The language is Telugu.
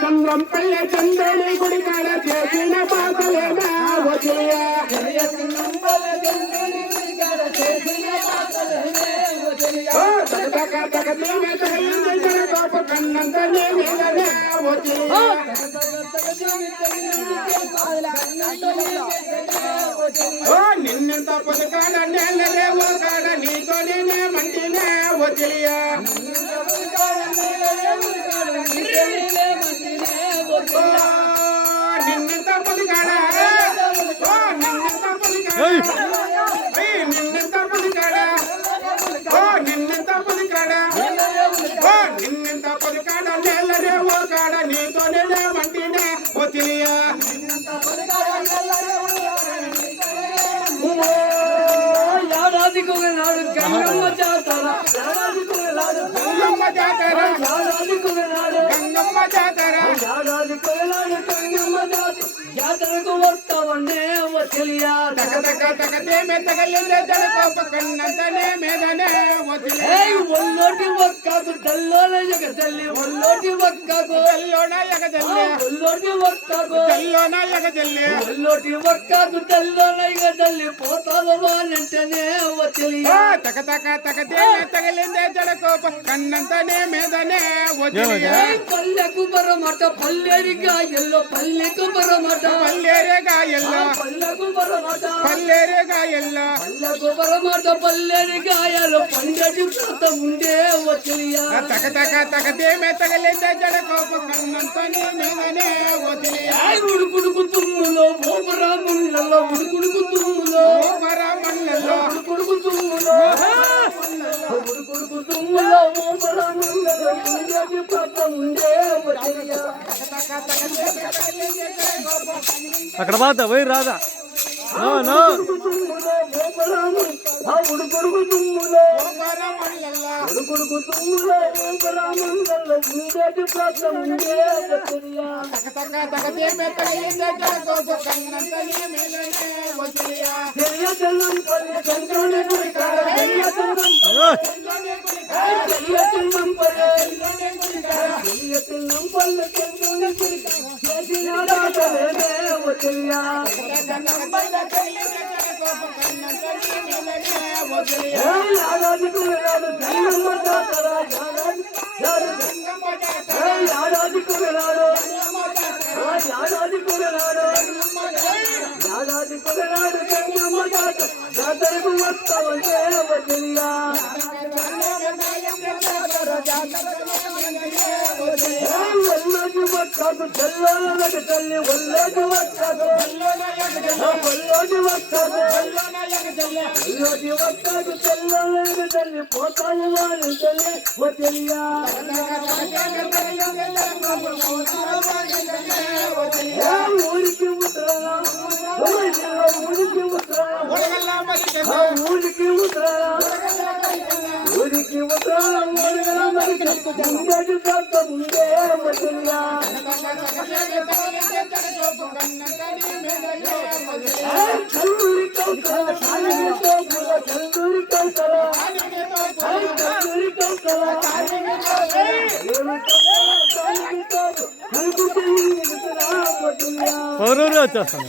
చంద్రం పల్లె చంద్రుని గుడి కాడ చేసిన పాటలేనా వదిలియా కన్నంతనే నిన్నెంత పొదకాడ నేలరే ఓ కాడ నీతోనే మంటినే వదిలియా నిన్నెంత పొదకాడ నిన్నెంత పొదకాడ నిన్నెంత పొదకాడ నిన్నెంత పొదకాడ నిన్నెంత పొదకాడ నేలరే ఓ కాడ నీతోనే మంటినే వదిలియా ఏడాదికొకనాడు గంగమ్మ జాతర ఏడాదికొకనాడు గంగమ్మ జాతర ఏడాదికొకనాడు గంగమ్మ జాతర ఏడాదికొకనాడు గంగమ్మ జాతర జాతరకు వస్తావండే వదిలియా తక తక తకదేమే తగలిందే జడకోప కన్నంతనే మీదనే వదిలే ఒళ్ళోటి ఒక్కకు తెల్లోన ఎగజల్లి ఒళ్ళోటి ఒక్కకు తెల్లోన ఎగజల్లి ఒళ్ళోటి ఒక్కకు తెల్లోన ఎగజల్లి ఒళ్ళోటి ఒక్కకు తెల్లోన ఎగజల్లి పోతావనంటేనే వదిలియా తక తక తకదేమే తగలిందే జడకోప కన్నంతనే మీదనే వదిలే పల్లెకు బరమట పల్లెరిగా ఎల్లో పల్లెకు బరమట పల్లేరేగా ఎల్లో పల్లెకు బరమట పల్లేరేగా ఎల్లో పల్లెకు బరమట పల్లెరిగాయలు పండటి ప్రాంత ముందే వదిలియా తక తక తకదేమే తగలిందే జడకోప కన్నంతనే మీదనే వదిలే ఉడుకుడుకు తుమ్ములో ఓపరాములలో ఉడుకుడుకు తుమ్ములో ఓపరామన్లలో ఉడుకుడుకు తుమ్ములో ఉడుకుడుకు తుమ్ములో ఓపరాములలో పండటి ప్రాంత ముందే వదిలియా అక్కడ బాధ పోయి రాదా ఉడుకుడుకు తుమ్ములో ఓపరామన్లలో ఉడుకుడుకు తుమ్ములో ఓపరాములలో ఉండేటి ప్రాంత ముందే వదిలియా తక తకదేమే తగలిందే జడకోప కన్నంతనే మీదనే వదిలే చెల్లం పల్లె చంద్రుని గుడి కాడ చెల్లం పల్లె చంద్రుని గుడి చేసిన దాటలేనే వదిలియా ఏడాదికి వెళ్ళాడు గంగమ్మ జాతర ఏడాదికి వెళ్ళాడు ఏడాదికి వెళ్ళాడు ఏడాదికి వెళ్ళాడు గంగమ్మ జాతర జాతరకు వస్తావంటే వదిలియా ఒళ్ళోకి వస్తాకు తెల్లోకి తల్లి ఒళ్ళోకి వస్తాకు ఒళ్ళోకి వస్తాకు ఒళ్ళోకి వస్తాకు తెల్లోకి తల్లి పోతాను వారి తల్లి వదిలియా ఊరికి ఉత్తరాలా ఊరికి ఉత్తరాలా ఊరికి ఉత్తరాలా ఊరికి ఉత్తరాలా ముందటి ప్రాంత ముందే వదిలియా కల్లూరి కౌసల కాలిని తోపుల కల్లూరి కౌసల కల్లూరి కౌసల కాలిని తోపు కలుగు వదిలియా వచ్చేస్తాను.